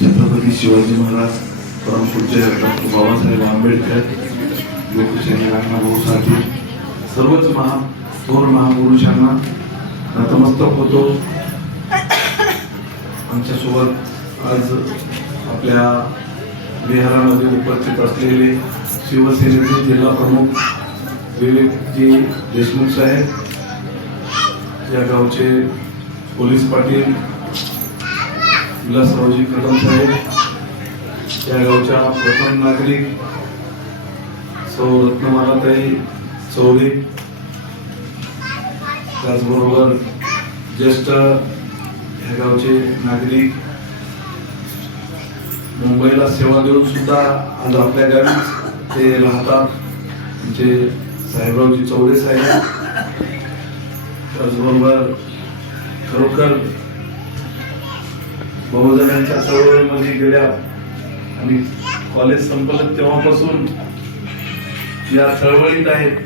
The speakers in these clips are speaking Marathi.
छत्रपती शिवाजी महाराज, परमपूज्य डॉक्टर बाबासाहेब आंबेडकर, लोकशाही भाऊ साठे, सर्वच थोर महापुरुषांना नतमस्तक होतो. आमच्यासोबत आज आपल्या विहारामध्ये उपस्थित असलेले शिवसेनेचे जिल्हा प्रमुख विवेकजी देशमुख साहेब, या गावचे पोलीस पाटील विलासरावजी कदम साहेब, या गावच्या प्रथम नागरिक सौ रत्नमालाताई चौरे, त्याचबरोबर ज्येष्ठ या गावचे नागरिक, मुंबईला सेवा देऊन सुद्धा आज आपल्या गावी ते राहतात, म्हणजे साहेबरावजी चौरे साहेब, त्याचबरोबर खरोखर बहुजनांच्या चळवळीमध्ये गेल्या आणि कॉलेज संपलं तेव्हापासून या चळवळीत आहेत,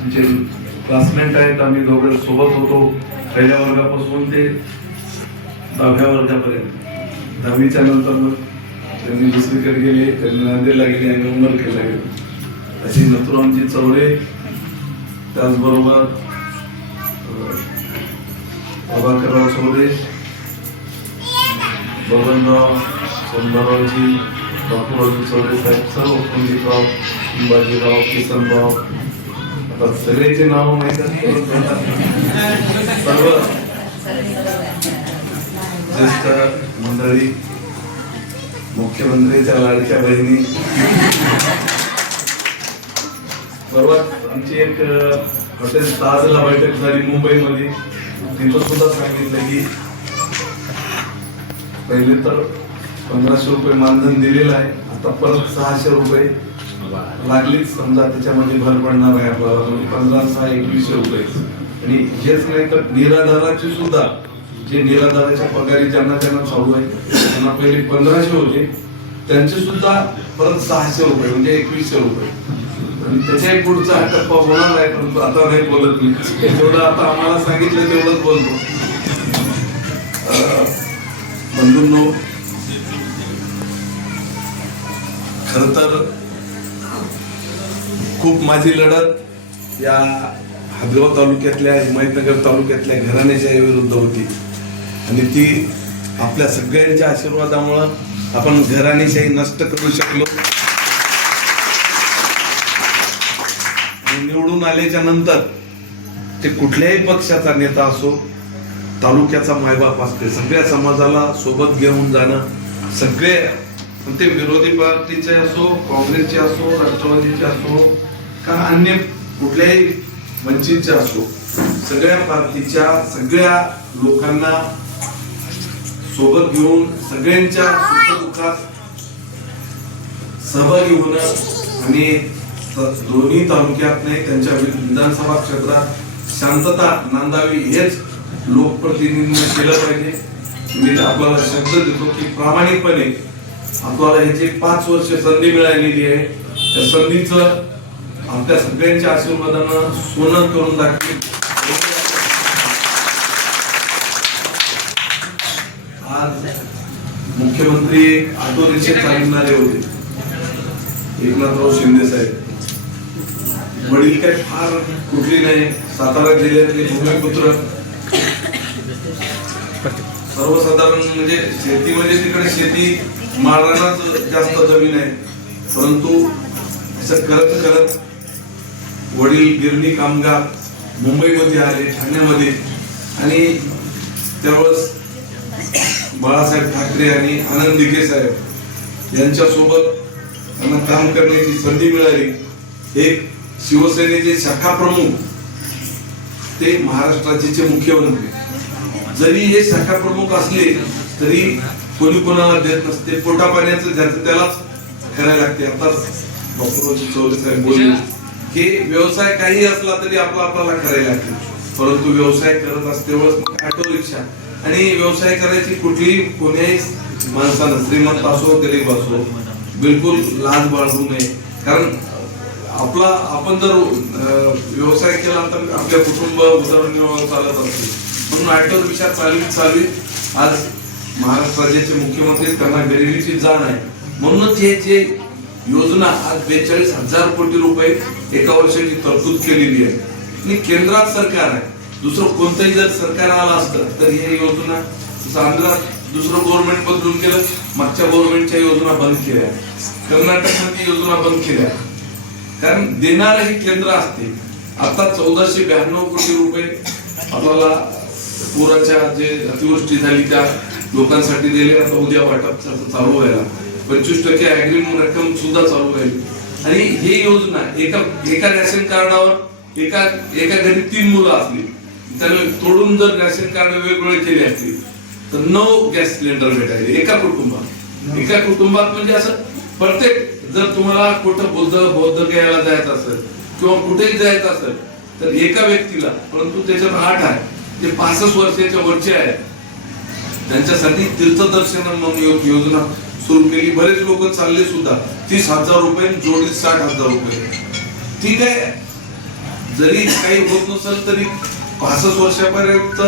म्हणजे क्लासमेट आहेत. आम्ही दोघं सोबत होतो पहिल्या वर्गापासून ते 10व्या वर्गापर्यंत. 10वीच्या नंतर मग त्यांनी दुसरीकडे गेले, त्यांनी नांदेडला गेले आणि उमरखेडला गेले. अशी नथुरामजी चौरे, त्याचबरोबर प्रभाकरराव चौरे, बबनराव, सोमवाररावजी, बापूरावजी चौरे साहेब, सर्व पंडितराव, बाजीराव, किसनराव, आता सगळ्याचे नाव माहित सर्व ज्येष्ठ मंडळी, मुख्यमंत्र्यांच्या लाडक्या बहिणी. परवा आमची एक हॉटेल ताजला बैठक झाली मुंबईमध्ये. तिथं सुद्धा सांगितलं की पहिले तर 1500 रुपये मानधन दिलेलं आहे, आता परत 600 रुपये लागलीच, समजा त्याच्यामध्ये भर पडणार आहे आपल्याला, म्हणजे 15,621 रुपये. आणि हेच नाही तर निराधाराची सुद्धा, जे निराधाराच्या पगारी ज्यांना चालू आहे त्यांना पहिले 1500 होते, त्यांचे सुद्धा परत 600 रुपये म्हणजे 2100 रुपये. आणि त्याच्याही पुढचा हा टप्पा होणार आहे, परंतु आता नाही बोलत मी, जेवढं आता आम्हाला सांगितलं तेवढंच बोलतो. बंधूंनो, खर तर खूप माझी लढत या हदगाव तालुक्यातल्या, हिमायतनगर तालुक्यातल्या घराण्याच्या विरुद्ध होती आणि ती आपल्या सगळ्यांच्या आशीर्वादामुळं आपण घराणेशाही नष्ट करू शकलो. निवडून आल्याच्या नंतर ते कुठल्याही पक्षाचा नेता असो, तालुक्याचा मायबाप असते, सगळ्या समाजाला सोबत घेऊन जाणं, सगळे ते विरोधी पार्टीचे असो, काँग्रेसचे असो, राष्ट्रवादीचे असो का अन्य कुठल्याही वंचितचे असो, सगळ्या पार्टीच्या सगळ्या लोकांना सोबत घेऊन सगळ्यांच्या सुखदुःखात सहभागी होणं आणि दोन्ही तालुक्यात नाही त्यांच्या विधानसभा क्षेत्रात शांतता नांदावी हेच लोकप्रतिनिधींनी केलं पाहिजे. मी आपल्याला शब्द देतो की प्रामाणिकपणे आपल्याला ह्याची 5 वर्ष संधी मिळालेली आहे, त्या संधीचं आपल्या सगळ्यांच्या आशीर्वादानं सोनं करून दाखवेल. आज मुख्यमंत्री ऑटो रिक्षा चालवणारे होते एकनाथराव शिंदे साहेब. वडील काय फार कुठली नाही, सातारा जिल्ह्यातले भूमिपुत्र, सर्वसाधारण म्हणजे शेती म्हणजे तिकडे शेती माळरानाच जास्त जमीन आहे, परंतु असं करत करत वडील गिरणी कामगार मुंबईमध्ये आले, ठाण्यामध्ये, आणि त्यावेळेस बाळासाहेब ठाकरे आणि आनंद दिघे साहेब यांच्यासोबत त्यांना काम करण्याची संधी मिळाली. एक शिवसेनेचे शाखा प्रमुख ते महाराष्ट्राचे मुख्यमंत्री, जरी हे शाखा प्रमुख असले तरी कोणी कोणाला देत नसते, पोटा पाण्याचं ज्याचं त्यालाच करायला लागते. आता बापूरावजी चौरे साहेब बोलले की व्यवसाय काही असला तरी आपल्याला करायला लागते, परंतु व्यवसाय करत असते वेळेस ऑटो रिक्षा आणि व्यवसाय करायची कुठलीही कोण्याही माणसानं, श्रीमंत असो गरीब असो, बिलकुल लाज बाळगू नये, कारण आपण जर व्यवसाय केला तर आपल्या कुटुंब उदरनिर्वाह चालत असते. म्हणून ऑटो रिक्षा चालवीत आज महाराष्ट्र राज्याचे मुख्यमंत्री, त्यांना गरिबीची जाण आहे. म्हणूनच हे जे योजना आज 42,000 कोटी रुपये एका वर्षाची तरतूद केलेली आहे. आणि केंद्रात सरकार आहे, दुसरं कोणतंही जर सरकार आलं असतं तर ही योजना, आंध्रात दुसरं गव्हर्नमेंट बदलून केलं, मागच्या गव्हर्नमेंटच्या योजना बंद केल्या, कर्नाटकमध्ये योजना बंद केल्या, कारण देणारं हे केंद्र असते. आता 1492 कोटी रुपये आपल्याला पुराच्या जे अतिवृष्टी झाली त्या लोकांसाठी दिले. आता उद्या वाटप चालू व्हायला, 25% अग्रिम रक्कम सुद्धा चालू होईल. आणि ही योजना एका रॅशन कार्डावर एका घरी 3 मुलं असली, त्याने तोडून जर रॅशन कार्ड वेगवेगळे केले असतील तर 9 गॅस सिलेंडर भेटायचे एका कुटुंबात. म्हणजे असं प्रत्येक, जर तुम्हाला कुठं बौद्ध गयाला जायचं असेल किंवा कुठेही जायचं असेल तर एका व्यक्तीला, परंतु त्याच्यात 8 आहे जे 65 वर्षाच्या वरचे आहेत, त्यांच्यासाठी तीर्थदर्शन म्हणून योजना सुरू केली. बरेच लोक चालले सुद्धा. 30,000 रुपये जोडीत 60,000 रुपये. ठीक आहे, जरी काही होत नसेल तरी 65 वर्षापर्यंत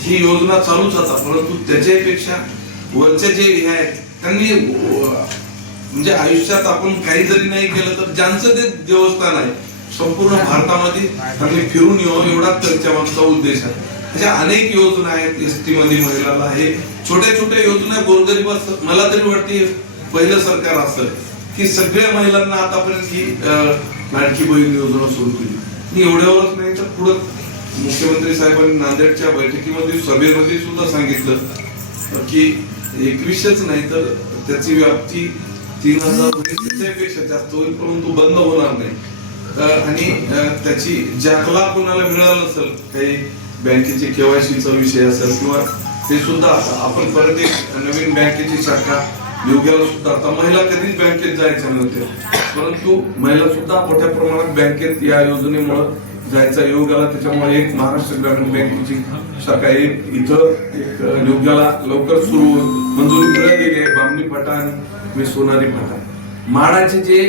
ही योजना चालूच होता, परंतु त्याच्यापेक्षा वरचे जे हे आहेत त्यांनी म्हणजे आयुष्यात आपण काही जरी नाही केलं तर ज्यांचं ते देवस्थान आहे संपूर्ण भारतामध्ये त्यांनी फिरून येऊ, एवढा त्यांच्या मागचा उद्देश आहे. अशा अनेक योजना आहेत. एसटी मध्ये महिलाला हे छोट्या योजना गोरगरीब असतात. मला तरी वाटते पहिलं सरकार असं की सगळ्या महिलांना आतापर्यंत ही लाडकी बहीण योजना सुरू केली. मी एवढ्यावरच नाही तर पुढे मुख्यमंत्री साहेबांनी नांदेडच्या बैठकीमध्ये सभेमध्ये सुद्धा सांगितलं की 2100च नाही तर त्याची व्याप्ती 3000 त्याच्यापेक्षा जास्त होईल, परंतु बंद होणार नाही. आणि त्याची ज्याला कोणाला मिळालं असेल, काही बँकेचे केवायसीचा विषय असेल किंवा ते सुद्धा आपण परत एक नवीन बँकेची शाखा योग्याला सुद्धा, आता महिला कधीच बँकेत जायच्या नव्हत्या, परंतु महिला सुद्धा मोठ्या प्रमाणात बँकेत या योजनेमुळे जायचा योग आला. त्याच्यामुळे एक महाराष्ट्र ग्रामीण बँकेची शाखा इथं एक योग्याला लवकर सुरू मंजुरी मिळालेली आहे. बामणी फाटा आणि सोनारी फाटा. माडाचे जे